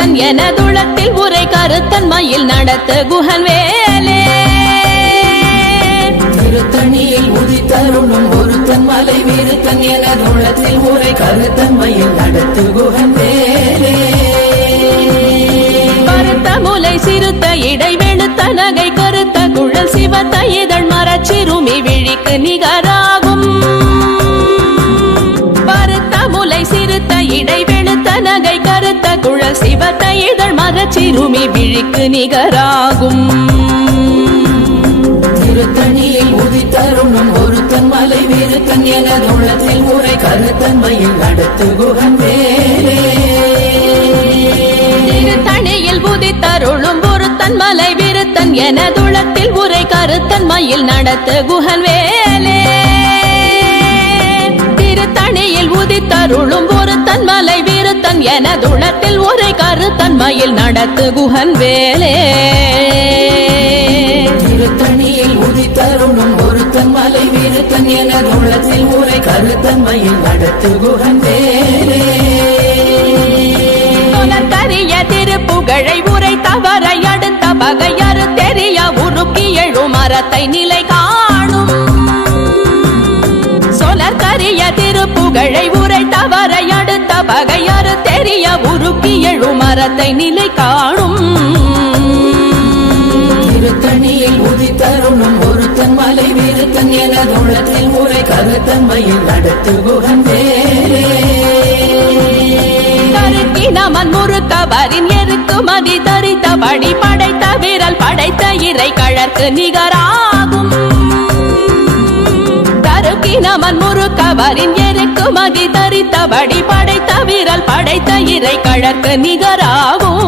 விருத்தன் எனதுளத்தில் உரை கருத்தன் மயில் நடத்த குஹன் வேலே திருத்தணியில் உதித்தருளும் ஒருத்தன் மலை விருத்தன் எனதுளத்தில் உரை கருத்தன் மயில் நடத்து குஹன் வேலே கருத்த முலை சிறுத்த இடை வெளுத்த நகை கருத்த குழல் சிவத்த இதழ் மரச்சிறுமி விழிக்கு நிகராகும் பருத்த முலை சிறுத்த இடை வெளுத்த நகை கருத்த குழல் சிவத்த இதழ் மரச்சிறுமி விழிக்கு நிகராகும் திருத்தணியில் உதித்தருளும் ஒருத்தன் மலை விருத்தன் எனதுளத்தில் உரை கருத்தன் மயில் நடத்து குஹன் வேலே திருத்தணியில் உதித்தருளும் ஒருத்தன் மலை விருத்தன் எனதுளத்தில் உரை கருத்தன் மயில் நடத்த குஹன் வேலே திருத்தணியில் உதித்தருளும் ஒருத்தன் மலை விருத்தன் எனதுளத்தில் உரை கருத்தன் மயில் நடத்து குஹன் வேலே திருத்தணியில் உதித்தருளும் ஒருத்தன் மலை விருத்தன் எனதுளத்தில் உரை கருத்தன் மயில் நடத்து குஹன் வேலே கரிய திருப்புகழை உரை தவறை அடுத்த பகையறு தெரிய உருக்கி எழும் மரத்தை நிலை காணும் சொலற்கரிய திருப்புகழை உரை தவறை அடுத்த பகையறு தெரிய உருக்கி எழும் மரத்தை நிலை காணும் திருத்தணியில் உதித்தருளும் ஒருத்தன் மலை விருத்தன் எனதுளத்தில் உரை கருத்தன் மயில் நடத்து குஹன் வேலே நமன் முறுக்கவரின் எருக்கு மதி தரித்தபடி படைத்த விரல் படைத்த இறை கழற்கு நிகராகும் தருக்கி நமன் முறுக்கவரின் எருக்கு மதி தரித்தபடி படைத்த விரல் படைத்த இறை கழற்கு நிகராகும்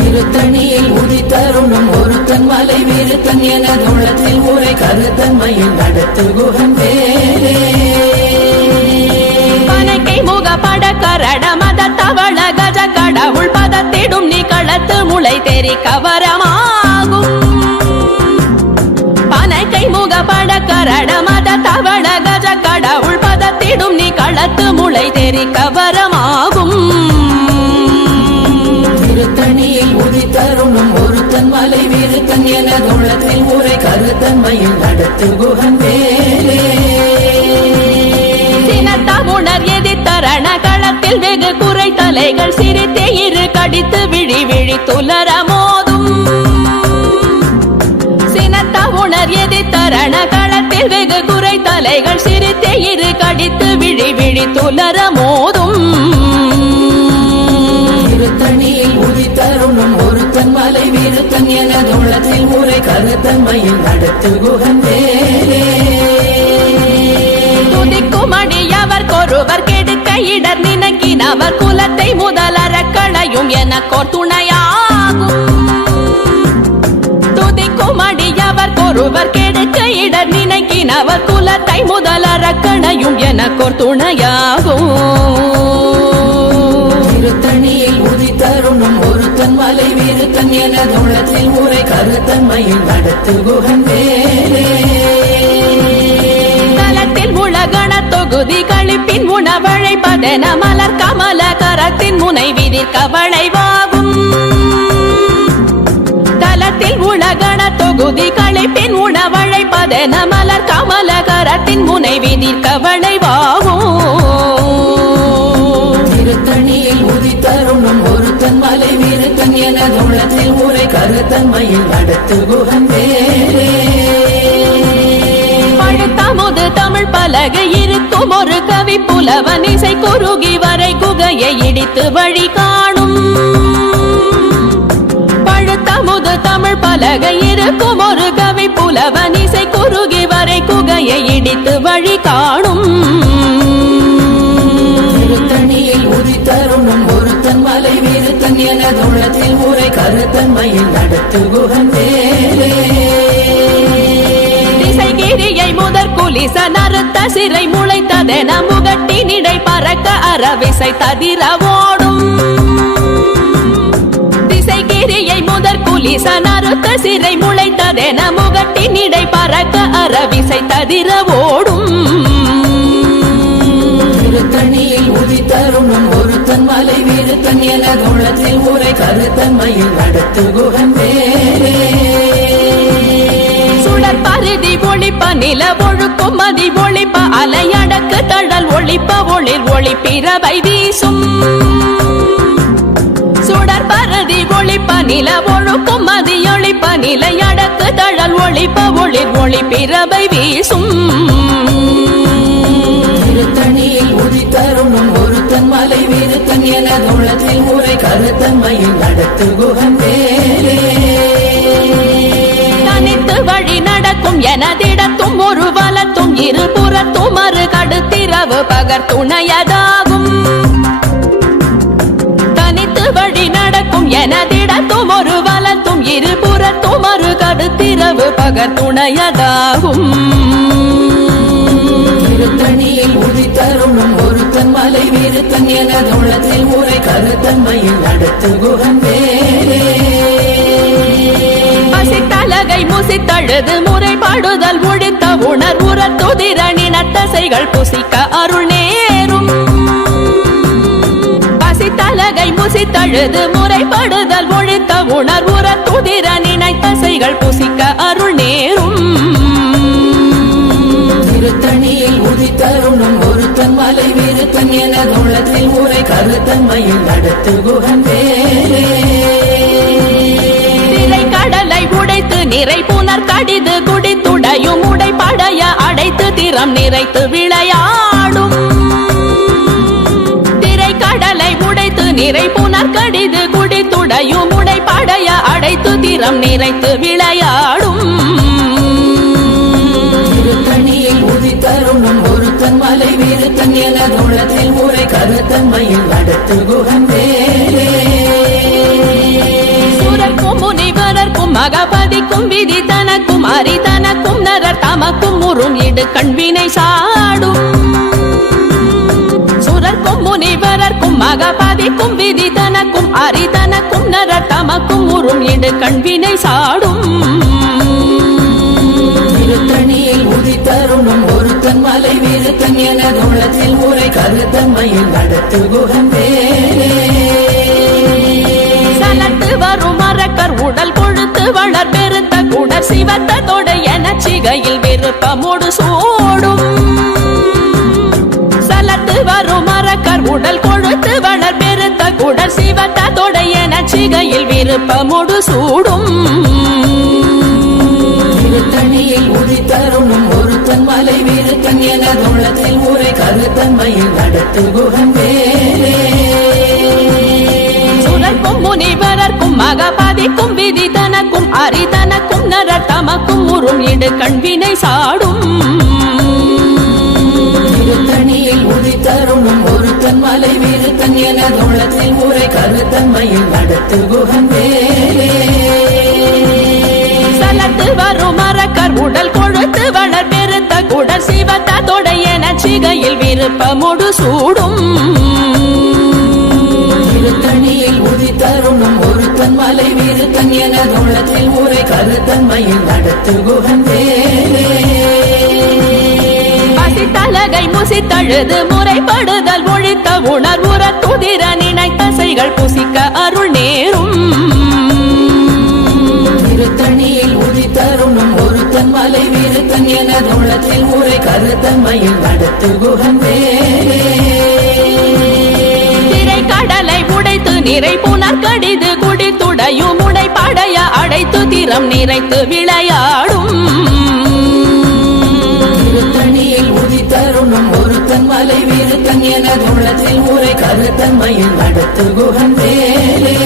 திருத்தணியில் உதித்தருளும் ஒருத்தன் மலை விருத்தன் எனதுளத்தில் உரை கருத்தன் மயில் நடத்து குஹன் வேலே முக பட கரட மத தவள கஜ கடவுள் பதத்திடும் நிகழத்து முளை தெரி கவரமாகும் பனைக்கை முக பட கரட மத தவள கஜ கடவுள் பதத்திடும் நிகழத்து முளை தெரி கவரமாகும் திருத்தணியில் உதித்தருளும் ஒருத்தன் மலை விருத்தன் எனதுளத்தில் உரை கருத்தன் மயில் நடத்து குஹன் வேலே உணர் எதிர்த்தரண களத்தில் வெகு குறை தலைகள் சிரித்தே இரு கடித்து விழி விழி துலர மோதும் சினத்த உணர் எதிர்த்தரண களத்தில் வெகு குறை தலைகள் சிரித்தே இரு கடித்து விழி விழி துலர மோதும் திருத்தணியில் உதித்தருளும் ஒருத்தன் மலை விருத்தன் எனதுளத்தில் உரை கருத்தன் மயில் நடத்து குஹன் வேலே துதிக்குமடியவர் கொருவர் கெடுக்க இடர் நினைக்கினவர் குலத்தை முதலற களையும் எனக்கோர் துணையாகும் துதிக்குமடியவர் கொருவர் கெடுக்க இடர் நினைக்கினவர் குலத்தை முதலற களையும் எனக்கோர் துணையாகும் திருத்தணியில் உதித்தருளும் ஒருத்தன் மலை விருத்தன் எனதுளத்தில் உரை கருத்தன் மயில் நடத்து குஹன் வேலே உலகண தொகுதி கழிப்பின் உணவழைப்பதென மலர் கமல கரத்தின் முனை விதிர் கவளைவாகும் தலத்தில் உலகண தொகுதி கழிப்பின் உணவழைப்பதென மலர் கமல கரத்தின் முனை விதிர் கவளைவாகும் திருத்தணியில் உதித்தருளும் ஒருத்தன் மலை விருத்தன் எனதுளத்தில் உரை கருத்தன் மயில் நடத்து குஹன் வேலே பழுத்தமுது தமிழ் பலகை இருக்கும் ஒரு கவி புலவன் இசை குறுகி வரை குகையை இடித்து வழி காணும் பழுத்தமுது தமிழ் பலகை இருக்கும் ஒரு கவி புலவன் இசை குறுகி வரை குகையை இடித்து வழி காணும் திருத்தணியில் உதித்தருளும் ஒருத்தன் மலை விருத்தன் எனதுளத்தில் உரை கருத்தன் மயில் நடத்து குஹன் வேலே கிரியை முதற் குலிச நறுத்த சிறை முளைத்ததென முகட்டினிடை பறக்க அரவிசை ததிர ஓடும் திசைகிரியை முதற் குலிச நறுத்த சிறை முளைத்ததென முகட்டினிடை பறக்க அரவிசை ததிர ஓடும் திருத்தணியில் உதித்தருணும் ஒருத்தன் மலை வீருத்தன் எனதுள்ளத்தில் ஊரை கருத்தன்மையில் நடத்து குகன் வேலே சுடர் பருதி ஒளிப்ப நில ஒழுக்கும் மதி ஒளிப்ப அலையடக்கு தழல் ஒளிப்ப ஒளிர் ஒளிப்பிரவை வீசும் சுடர் பருதி ஒளிப்ப நில ஒழுக்கும் மதி ஒளிப்ப நிலையடக்கு தழல் ஒளிப்ப ஒளிர் ஒளிப்பிரவை வீசும் திருத்தணியில் உதித்தருணும் ஒருத்தன் மலை வீருத்தன் எனதுள்ளத்தில் ஊரை கருத்தன்மையில் நடத்து குகன் வேலே தனித்து வழி நடக்கும் எனதிடத்தும் ஒரு வலத்தும் இருபுறத்தும் மறு கடுத்திரவு பகர் துணையதாகும் தனித்து வழி நடக்கும் எனதிடத்தும் ஒரு வலத்தும் இருபுறத்தும் மறு கடுத்திரவு பகர் துணையதாகும் திருத்தணியில் உதித்தருணும் ஒருத்தன் மலை வீருத்தன் எனதுள்ளத்தில் ஊரை கருத்தன்மையில் நடத்து குகன் வேலே பசித்தலகை முசித்தழுது முறைப்பாடுதல் ஒழித்த உணர்வுற துதிரணின தசைகள் புசிக்க அருள் நேரும் பசித்தலகை முசித்தழுது முறைப்படுதல் ஒழித்த உணர்வுற துதிரணின தசைகள் புசிக்க அருள் நேரும் திருத்தணியில் உதித்தருணும் ஒருத்தன் மலை வீருத்தன் எனதுள்ளத்தில் ஊரை கருத்தன்மையில் நடத்து குகன் வேலே கடலை உடைத்து நிறை புனர் கடிது குடித்துடையும் உடைப்படைய அடைத்து திறம் நிறைத்து விளையாடும் திரை கடலை உடைத்து நிறை புனர் கடிது குடித்துடையும் உடைப்படைய அடைத்து திறம் நிறைத்து விளையாடும் திருத்தணியில் உதித்தருணும் ஒருத்தன் மலை வீருத்தன் எனதுள்ளத்தில் ஊரை கருத்தன்மையில் நடத்து குகன் வேலே முனிவரர்க்கும் மகபதிக்கும் விதி தனக்கும் அரி தனக்கும் நரர் தமக்கும் உறும் இடு கண்வினை சாடும் சுரர்க்கும் முனிவரர்க்கும் மகபதிக்கும் விதி தனக்கும் அரி தனக்கும் நரர் தமக்கும் உறும் இடு கண்வினை சாடும் திருத்தணியில் உதித்தருணும் ஒருத்தன் மலை வீருத்தன் எனதுள்ளத்தில் ஊரை கருத்தன்மையில் நடத்து குகன் வேலே வரும் மரக்கர் உடல் கொழுத்து வளர் பெருத்த குடர் சிவத்த தொடை என சிகையில் விருப்பமோடு சூடும் சலத்து வரும் மரக்கர் உடல் கொழுத்து வளர் பெருத்த குடர் சிவத்த தொடை என சிகையில் விருப்பமோடு சூடும் திருத்தணியில் உதித்தருணும் ஒருத்தன் மலை வீருத்தன் எனதுள்ளத்தில் ஊரை கருத்தன்மையில் நடத்து குகன் வேலே சுரர்க்கும் முனிவரர்க்கும் மகபதிக்கும் விதி தனக்கும் அரி தனக்கும் நரர் தமக்கும் உறும் இடு கண்வினை சாடும் திருத்தணியில் உதித்தருணும் ஒருத்தன் மலை வீருத்தன் எனதுள்ளத்தில் ஊரை கருத்தன்மையில் நடத்து குகன் வேலே சலத்து வரும் மரக்கர் உடல் கொழுத்து வளர் பெருத்த குடர் சிவத்த தொடை என சிகையில் விருப்பமோடு சூடும் திருத்தணியில் உதித்தருணும் ஒருத்தன் மலை வீருத்தன் எனதுள்ளத்தில் ஊரை கருத்தன்மையில் நடத்து குகன் வேலே பசித்தலகை முசித்தழுது முறைப்படுதல் ஒழித்த உணர்வுற துதிர நினைத்தசைகள் புசிக்க அருள் நேரும் திருத்தணியில் உதித்தருணும் ஒருத்தன் மலை வீருத்தன் எனதுள்ளத்தில் ஊரை கருத்தன்மையில் நடத்து குகன் வேலே கடலை உடைத்து நிறை புனர் கடிது குடித்துடையும் உடைப்படைய அடைத்து திறம் நிறைத்து விளையாடும் திருத்தணியில் உதித்தருணும் ஒருத்தன் மலை வீருத்தன் எனதுள்ளத்தில் ஊரை கருத்தன்மையில் நடத்து குகன் வேலே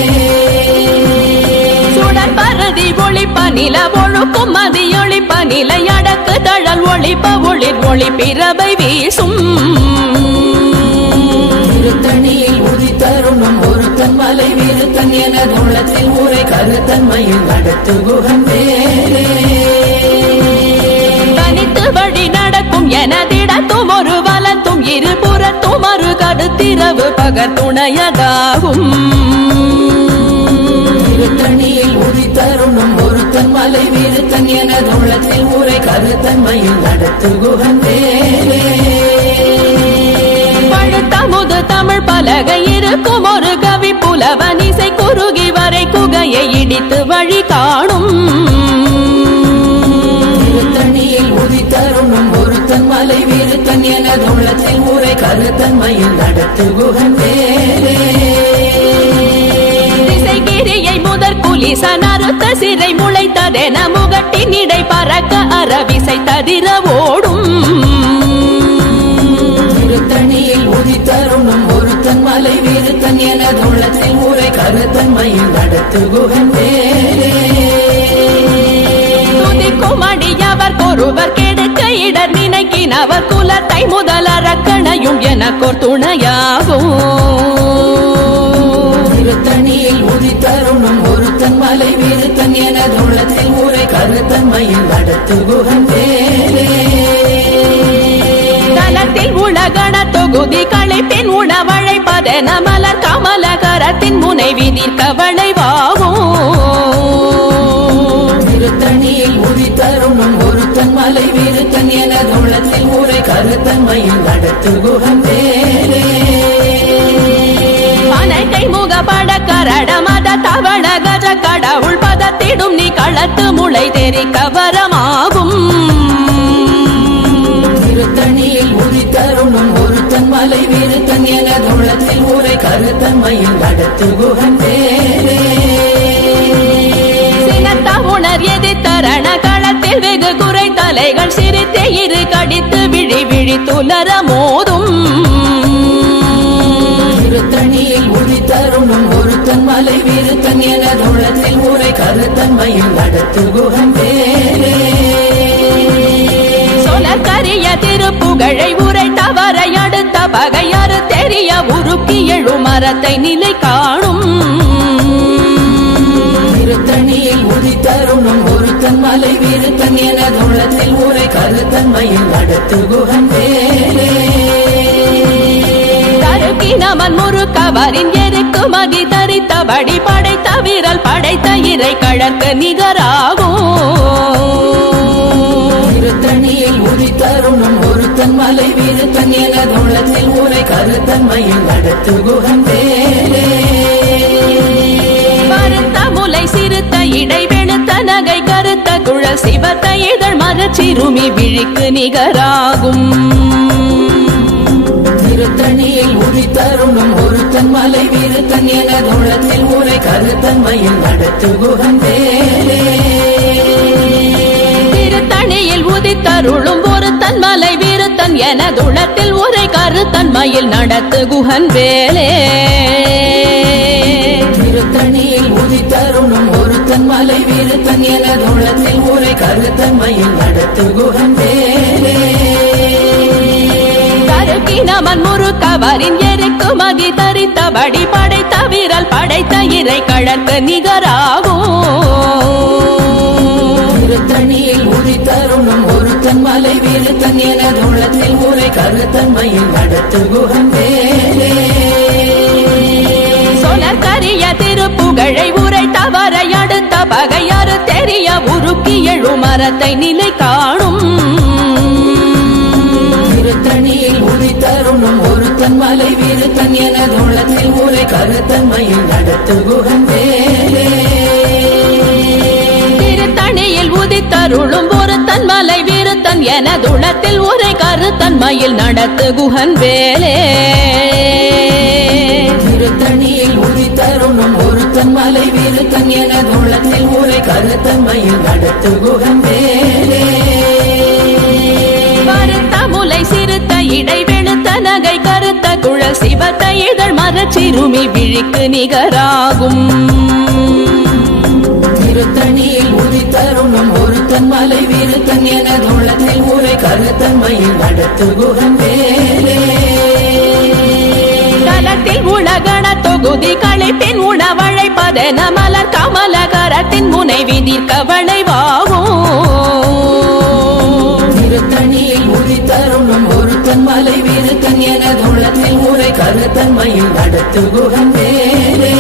சுடர் பருதி ஒளிப்ப நில ஒழுக்கும் மதி ஒளிப்ப நிலையடக்கு தழல் ஒளிப்ப ஒளிர் ஒளிப்பிரவை வீசும் திருத்தணியில் உதித்தருணும் ஒருத்தன் மலை வீருத்தன் எனதுள்ளத்தில் ஊரை கருத்தன்மையில் நடத்து குகன் வேலே தனித்து வழி நடக்கும் எனதிடத்தும் ஒரு வலத்தும் இருபுறத்தும் மறு கடுத்திரவு பகர் துணையதாகும் திருத்தணியில் உதித்தருணும் ஒருத்தன் மலை வீருத்தன் எனதுள்ளத்தில் ஊரை கருத்தன்மையில் நடத்து குகன் வேலே எழுத்தமுது தமிழ் பலகை இருக்கும் ஒரு கவி புலவன் இசை குறுகி வரை குகையை இடித்து வழி காணும் திருத்தணியில் உதித்தருணும் ஒருத்தன் மலை வீருத்தன் எனது உள்ளத்தில் உரை கருத்தன்மையில் நடத்து குகன் வேலே திசைகிரியை முதற் குலிசன் அறுத்த சிறை முளைத்ததென முகட்டின் இடை பறக்க அறவிசை ததிர ஓடும் திருத்தணியில் உதித்தருணும் ஒருத்தன் மலை வீருத்தன் எனது உள்ளத்தில் உரை கருத்தன்மையில் நடத்து குகன் வேலே துதிக்கும் அடியவர் ஒருவர் கெடுக்க இடர் நினைக்கினவர் குலத்தை முதல் அரக்கணையும் எனக்கோர் துணையாகும் திருத்தணியில் உதித்தருணும் ஒருத்தன் மலை வீருத்தன் எனது உள்ளத்தில் உரை கருத்தன்மையில் நடத்து குகன் வேலே தலத்தில் உலகண தொகுதி களைப்பின் உணவழைப்பதென மலர் கமலகரத்தின் முனைவி நிற்கவளைவாகும் திருத்தணியில் உதித்தருணும் ஒருத்தன் மலை வீருத்தன் எனது உள்ளத்தில் உரை கருத்தன்மையில் நடத்து குகன் வேலே அனைத்தை முகப்பட கரட மத தவள கஜ கடவுள் பதத்திடும் நீ களத்து முளை தெரிக்க வரமாகும் திருத்தணியில் உதித்தருணும் ஒருத்தன் மலை வீருத்தன் எனது உள்ளத்தில் உரை கருத்தன்மையில் நடத்து குகன் வேலே சினத்த உணர் எதிர்த்தரண களத்தில் வெகு குறை தலைகள் சிரித்தே இரு கடித்து விழி விழி துலர மோதும் திருத்தணியில் உதித்தருணும் ஒருத்தன் மலை வீருத்தன் எனது உள்ளத்தில் உரை கருத்தன்மையில் நடத்து குகன் வேலே சொலக்கரிய திருப்புகழை உரை தவறை அடுத்த பகையாறு தெரிய உருக்கி எழு மரத்தை நிலை காணும் திருத்தணியில் உதித்தருணும் ஒருத்தன் மலை வீருத்தன் எனது உள்ளத்தில் உரை கருத்தன்மையில் நடத்து குகன் வேலே தருக்கினமன் முறுக்கவரின் எருக்கு மதி தரித்தபடி படைத்த வீரல் படைத்த இறை கழற்கு நிகராகும் திருத்தணியில் உதித்தருணும் ஒருத்தன் மலை வீருத்தன் எனது உள்ளத்தில் உரை கருத்தன்மையில் நடத்து குகன் வேலே மறுத்த முலை சிறுத்த இடை வெளுத்த நகை கருத்த குழல் சிவத்த இதழ் மரச்சிறுமி விழிக்கு நிகராகும் திருத்தணியில் உதித்தருணும் ஒருத்தன் மலை வீருத்தன் எனது உள்ளத்தில் உரை கருத்தன்மையில் நடத்து குகன் வேலே திருத்தணியில் உதித்தருளும் ஒருத்தன் மலை வீருத்தன் எனதுளத்தில் உரை கருத்தன்மையில் நடத்து குகன் வேலே திருத்தணியில் உதித்தருணும் ஒருத்தன் மலை வீருத்தன் எனது உள்ளத்தில் உரை கருத்தன்மையில் நடத்து குகன் வேலே கருக்கினமன் முறுக்கவரின் எருக்கு மதி தரித்தபடி படைத்த வீரல் படைத்த இறை கழற்கு நிகராகும் திருத்தணியில் உதித்தருணும் ஒருத்தன் மலை வீருத்தன் எனது உள்ளத்தில் உரை கருத்தன்மையில் நடத்து குகன் வேலே சொலக்கரிய திருப்புகழை உரை தவறை அடுத்த பகையாறு தெரிய உருக்கி எழு மரத்தை நிலை காணும் திருத்தணியில் உதித்தருணும் ஒருத்தன் மலை வீருத்தன் எனது உள்ளத்தில் உரை கருத்தன்மையில் நடத்து குகன் வேலே திருத்தணியில் உதித்தருளும் ஒருத்தன் மலை வீருத்தன் எனதுளத்தில் உரை கருத்தன்மையில் நடத்து குகன் வேலே திருத்தணியில் உதித்தருணும் ஒருத்தன் மலை வீருத்தன் எனது உள்ளத்தில் உரை கருத்தன்மையில் நடத்து குகன் வேலே கருத்த முலை சிறுத்த இடை வெளுத்த நகை கருத்த குழல் சிவத்த இதழ் மரச்சிறுமி விழிக்கு நிகராகும் திருத்தணியில் உதித்தருணும் ஒருத்தன் மலை வீருத்தன் எனது உள்ளத்தில் உரை கருத்தன்மையில் நடத்து குகன் வேலே தலத்தில் உலகண தொகுதி களைப்பின் உணவழைப்பதென மலர் கமலகரத்தின் முனைவி நிற்கவளைவாகும் திருத்தணியில் உதித்தருணும் ஒருத்தன் மலை வீருத்தன் எனது உள்ளத்தில் உரை கருத்தன்மையில் நடத்து குகன் வேலே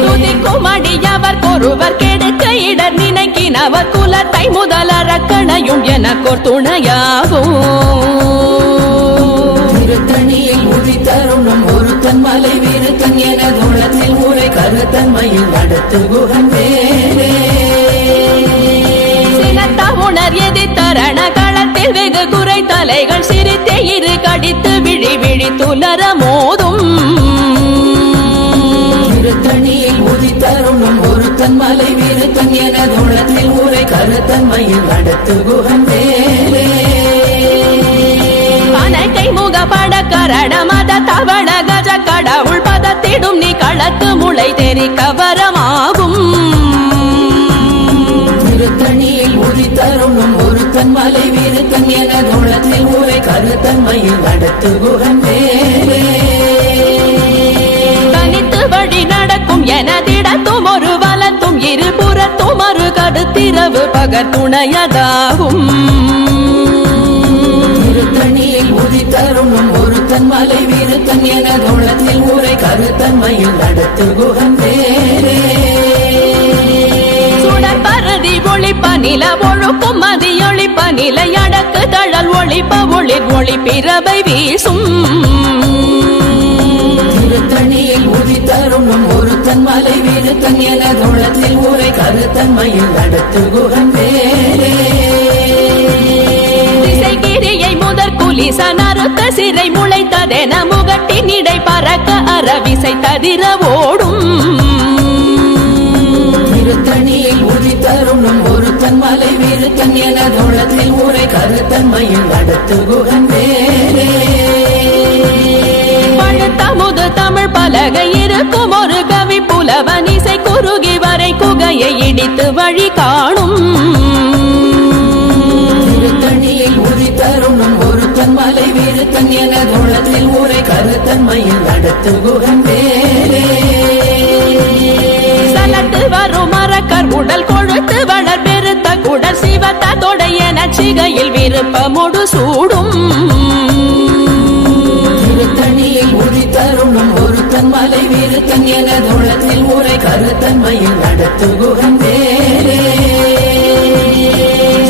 துதிக்கும் அடியவர் ஒருவர் கெடுக்க இடர் நினைக்கினவர் குலத்தை முதல் அரக்கணையும் எனக்கோர் துணையாகும் திருத்தணியில் உதித்தருணும் ஒருத்தன் மலை வீருத்தன் என தோளத்தில் ஊரை கருத்தன்மையில் நடத்து குகன் வேலே உணர் எதி தரண களத்தில் வெகு குறை தலைகள் சிரித்தே இரு கடித்து விழி விழி துலர மோதும் திருத்தணியில் உதித்தருணும் ஒருத்தன் மலை வீருத்தன் என தோளத்தில் ஊரை கருத்தன்மையில் நடத்து குகன் வேலே கை முக பட கரட மத தவள கஜ கடவுள் பதத்திடும் நீ களத்து முளை தெரி கவரமாகும் திருத்தணியில் உதித்தருணும் ஒருத்தன் மலை வீருத்தன் என தோளத்தில் ஊரை கருத்தன்மையில் நடத்து குகன் வேலே தனித்து வழி நடக்கும் எனதிடத்தும் ஒரு வலத்தும் இருபுறத்தும் ஒரு கருத்திரவு பகர் துணையதாகும் திருத்தணியில் உதித்தருணும் ஒருத்தன் மலை வீருத்தன் என தோளத்தில் ஊரை கருத்தன்மையில் நடத்து குகன் வேலே சுடர் பரதி ஒளிப்ப நில ஒழுக்கும் மதியொளிப்ப நிலை அடக்கு தழல் ஒளிப்ப ஒளிர் ஒளி பிறவை வீசும் திருத்தணியில் உதித்தருணும் ஒருத்தன் மலை வீருத்தன் என தோளத்தில் ஊரை கருத்தன்மையில் நடத்து குகன் வேலே குலிசனறுத்த சிறை முளைத்ததென முகட்டின் இடை பறக்க அரவிசை ததிர ஓடும் திருத்தணியில் உதித்தருணும் ஒருத்தன் மலை வீருத்தன் என தோளத்தில் ஊரை கருத்தன்மையில் நடத்து குகன் வேலே பழுத்தமுது தமிழ் பலகை இருக்கும் ஒரு கவி புலவன் இசை குறுகி வரை குகையை இடித்து வழி காணும் திருத்தணியில் உதித்தருணும் ஒருத்தன் மலை வீருத்தன் என தோளத்தில் ஊரை கருத்தன்மையில் நடத்து குகன் வேலே சலத்து வரும் மரக்கர் உடல் கொழுத்து வளர் பெருத்த குடல் சிவத்த தொடையன சிகையில் விருப்பமுடு சூடும் திருத்தணியில் உதித்தருணும் ஒருத்தன் மலை வீருத்தன் என தோளத்தில் ஊரை கருத்தன்மையில் நடத்து குகன் வேலே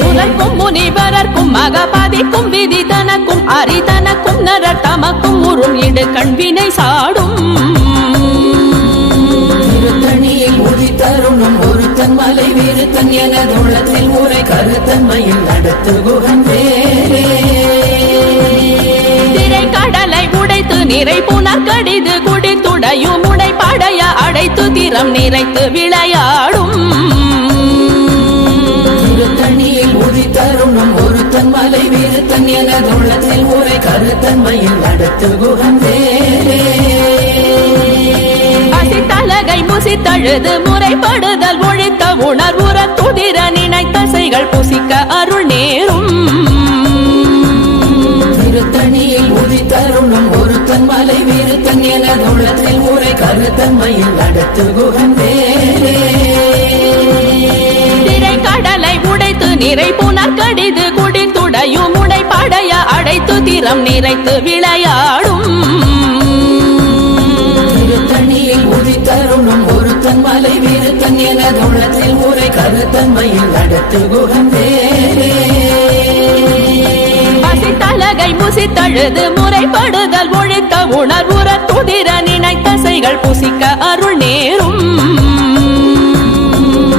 சுரக்கும் முனிவரர்க்கும் மகபதிக்கும் விதி தனக்கும் அரிதனக்கும் நரர் தமக்கும் உறும் இடு கண்வினை சாடும் திருத்தணியில் உதித்தருணும் ஒருத்தன் மலை வீருத்தன் என தோளத்தில் ஊரை கருத்தன்மையில் நடத்து குகன் வேலே திரை கடலை உடைத்து நிறை புனர் கடிது குடித்துடையும் உடை படைய அடைத்து திறம் நிறைத்து விளையாடும் திருத்தணியில் உதித்தருணும் ஒருத்தன் மலை வீருத்தன் என தோளத்தில் ஊரை கருத்தன்மையில் நடத்து குகன் வேலே பசித்தலகை முசித்தழுது முறைப்படுதல் ஒழித்த உணர்வுற துதிர நினைத்த செய்கள் புசிக்க அருள் நேரும் திருத்தணியில் உதித்தருணும் ஒருத்தன் மலை வீருத்தன் என தோளத்தில் ஊரை கருத்தன்மையில் நடத்து குகன் வேலே திரை கடலை உடைத்து நிறை புனர் கடிது குடித்துடையும் உடை படைய அடைத்து திறம் நிறைத்து விளையாடும் திருத்தணியில் உதித்தருணும் ஒருத்தன் மலை வீருத்தன் என தோளத்தில் ஊரை கருத்தன்மையில் நடத்து குகன் வேலே பசித்தலகை முசித்தழுது முறைப்படுதல் ஒழித்த உணர்வுற துதிர நினைத்த செய்கள் புசிக்க அருள் நேரும்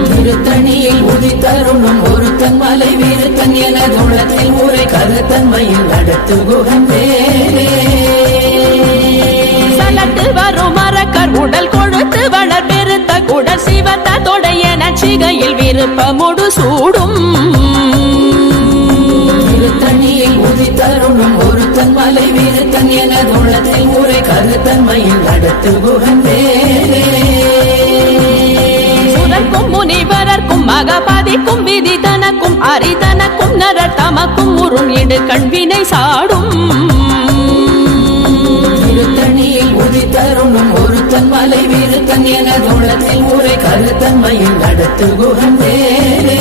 திருத்தணியில் உதித்தருணும் ஒருத்தன் மலை வீருத்தன் என தோளத்தில் ஊரை கருத்தன்மையில் நடத்து குகன் வேலே சலத்து வரும் மரக்கர் உடல் கொழுத்து வளர் பெருத்த குடல் சிவத்த தொடையன சிகையில் விருப்பமுடு சூடும் திருத்தணியில் உதித்தருணும் ஒருத்தன் மலை வீருத்தன் என தோளத்தில் ஊரை கருத்தன்மையில் நடத்து குகன் வேலே சுரக்கும் முனிவரர்க்கும் மகபதிக்கும் விதி தனக்கும் அரிதனக்கும் நரர் தமக்கும் உறும் இடு கண்வினை சாடும் திருத்தணியில் உதித்தருணும் ஒருத்தன் மலை வீருத்தன் என தோளத்தில் ஊரை கருத்தன்மையில் நடத்து குகன் வேலே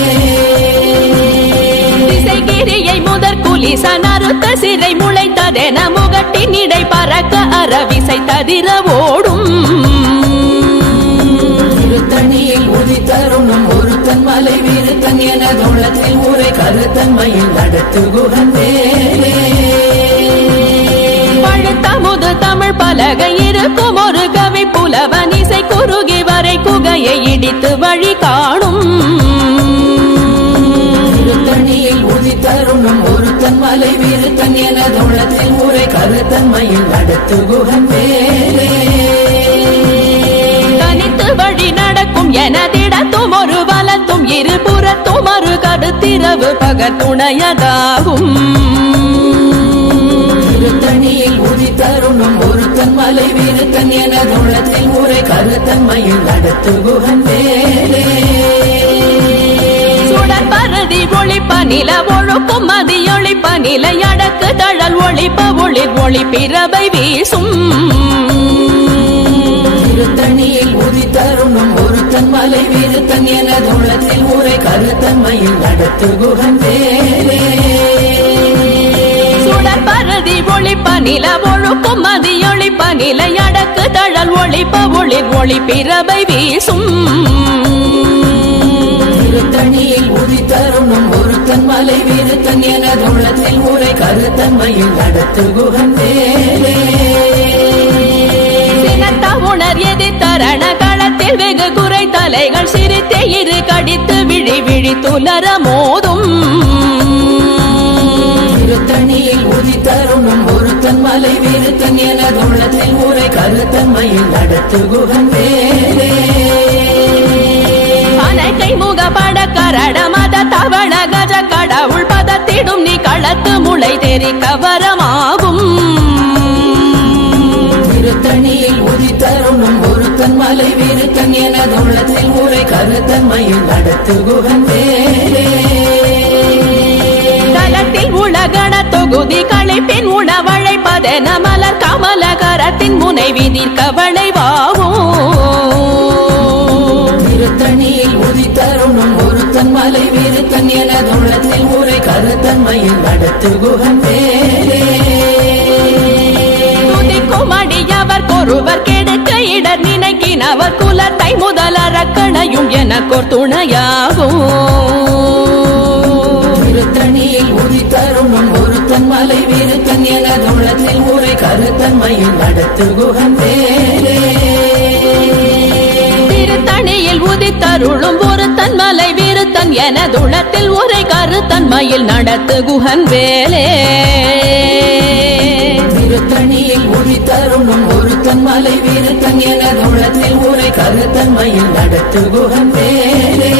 திசைகிரியை முதற் குலிசன் அறுத்த சிறை முளைத்ததென முகட்டின் இடை பறக்க அரவிசை ததிர ஓடும் திருத்தணியில் உதித்தருணும் ஒருத்தன் மலை வீருத்தன் என தோளத்தில் ஊரை கருத்தன்மையில் நடத்து குகன் வேலே பலகை இருக்கும் ஒரு கவி புலவன் இசை குறுகி வரை குகையை இடித்து வழி காணும் திருத்தணியில் உதித்தருணும் ஒருத்தன் மலை விருத்தன் எனதுள்ளத்தில் முறை கருத்தன்மையில் நடத்து குகன் வேலே தனித்து வழி நடக்கும் எனதிடத்தும் ஒரு வலத்தும் இருபுறத்தும் ஒரு கருத்திரவு பகத்துணையதாகும் திருத்தணியில் உதித்தருணும் ஒருத்தன் மலை விருத்தன் எனதுள்ளத்தில் முறை கருத்தன்மையில் நடத்து குகன் வேலே சுடர் பரதி ஒளிப்ப நில ஒழுக்கும் மதியொளிப்ப நிலை அடக்கு தழல் ஒளிப்ப ஒளிர் ஒளி பிறவை வீசும் திருத்தணியில் உதித்தருணும் ஒருத்தன் மலை விருத்தன் எனதுள்ளத்தில் முறை கருத்தன்மையில் நடத்து குகன் வேலே சுடர் பரதி ஒளிப்ப நில ஒழுக்கும் மதியொளிப்ப நிலை அடக்கு தழல் ஒளிப்ப ஒளிர் ஒளி பிறவை வீசும் திருத்தணியில் உதித்தருணும் ஒருத்தன் மலை விருத்தன் எனதுள்ளத்தில் முறை கருத்தன்மையில் நடத்து குகன் வேலே சினத்த உணர் எதிர்த்தரண களத்தில் வெகு குறை தலைகள் சிரித்தே இரு கடித்து விழி விழி துலர மோதும் திருத்தணியில் உதித்தருணும் ஒருத்தன் மலை விருத்தன் எனதுள்ளத்தில் முறை கருத்தன்மையில் நடத்து குகன் வேலே அனைக்கை முகப்பட கரட மத தவள கஜ கடவுள் பதத்திடும் நீ களத்து முளை தெரி கவரமாகும் திருத்தணியில் உதித்தருணும் ஒருத்தன் மலை விருத்தன் எனதுள்ளத்தில் முறை கருத்தன்மையில் நடத்து குகன் வேலே தலத்தில் உலகண தொகுதி களைப்பின் உணவழைப்பதென மலர் கமல கரத்தின் முனை விதிர் கவளைவாகும் திருத்தணியில் உதித்தருணும் ஒருத்தன் மலை விருத்தன் எனதுள்ளத்தில் முறை கருத்தன்மையில் நடத்து குகன் வேலே துதிக்கும் அடியவர் கொருவர் கெடுக்க இடர் நினைக்கினவர் குலத்தை முதலறக்கணையும் எனக்கோர் துணையாகும் திருத்தணியில் உதித்தருணும் ஒருத்தன் மலை விருத்தன் எனதுள்ளத்தில் முறை கருத்தன்மையில் நடத்து குகன் வேலே திருத்தணியில் உதித்தருளும் ஒருத்தன் மலை விருத்தன் எனதுளத்தில் உரை கருத்தன்மையில் நடத்து குகன் வேலே திருத்தணியில் உதித்தருணும் ஒருத்தன் மலை விருத்தன் எனதுள்ளத்தில் முறை கருத்தன்மையில் நடத்து குகன் வேலே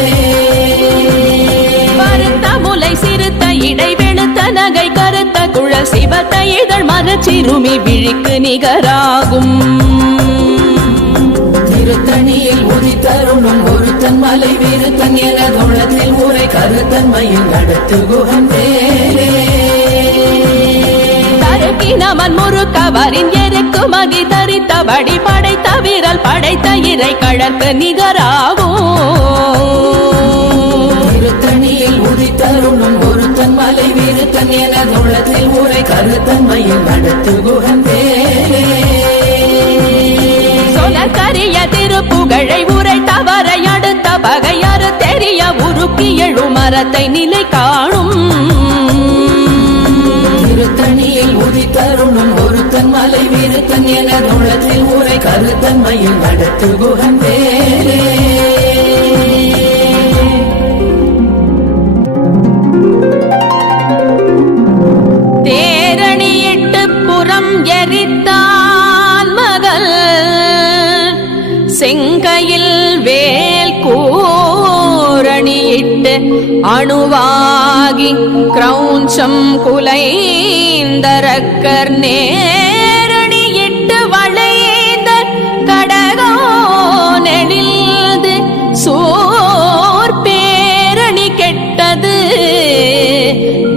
பருத்த முலை சிறுத்த இடை வெளுத்த நகை கருத்த குழல் சிவத்த இதழ் மரச்சிறுமி விழிக்கு நிகராகும் திருத்தணியில் உதித்தருணும் ஒருத்தன் மலை விருத்தன் எனதுள்ளத்தில் முறை கருத்தன்மையில் நடத்து குகன் வேலே தருக்கினவன் முறுக்கவரின் எருக்கு மதி தரித்தபடி படைத்த விரல் படைத்த இறை கழற்கு நிகராகும் திருத்தணியில் உதித்தருணும் ஒருத்தன் மலை விருத்தன் எனதுள்ளத்தில் முறை கருத்தன்மையில் நடத்து குகன் வேலே சொலற்கரிய திருப்புகழை உரை தவறை அடுத்த பகையறு தெரிய உருக்கி எழு மரத்தை நிலை காணும் திருத்தணியில் உதித்தருணும் ஒருத்தன் மலை விருத்தன் எனதுள்ளத்தில் முறை கருத்தன்மையில் நடத்து குகன் வேலே தேரணியிட்டு புறம் எரித்தான் மகள் செங்கையில் வேல் கூரணியிட்டு அணுவாகி கிரௌஞ்சம் குலைந்தரக்கர் நேரணியிட்டு வளைந்த கடகோ நெடில்து சோர் பேரணி கெட்டது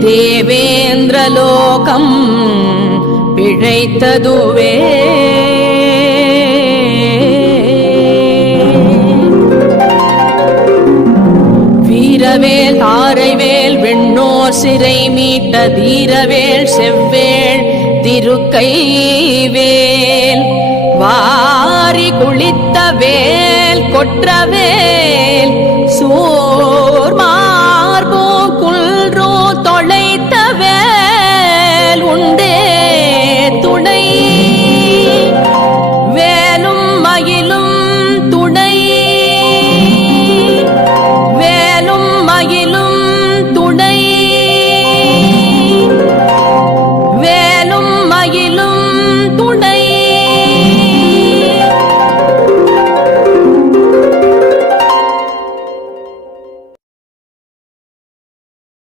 தேவேந்திரலோகம் பிழைத்ததுவே வீரவேல் தாரைவேல் வெண்ணோர் சிறை மீட்ட தீரவேல் செவ்வேள் திருக்கைவேல் வாரி குளித்த வேல் கொற்றவேல் சோர் மார்போ குல்ரோ தொலைத்த வேல் உண்டே துணை மயிலும் துணை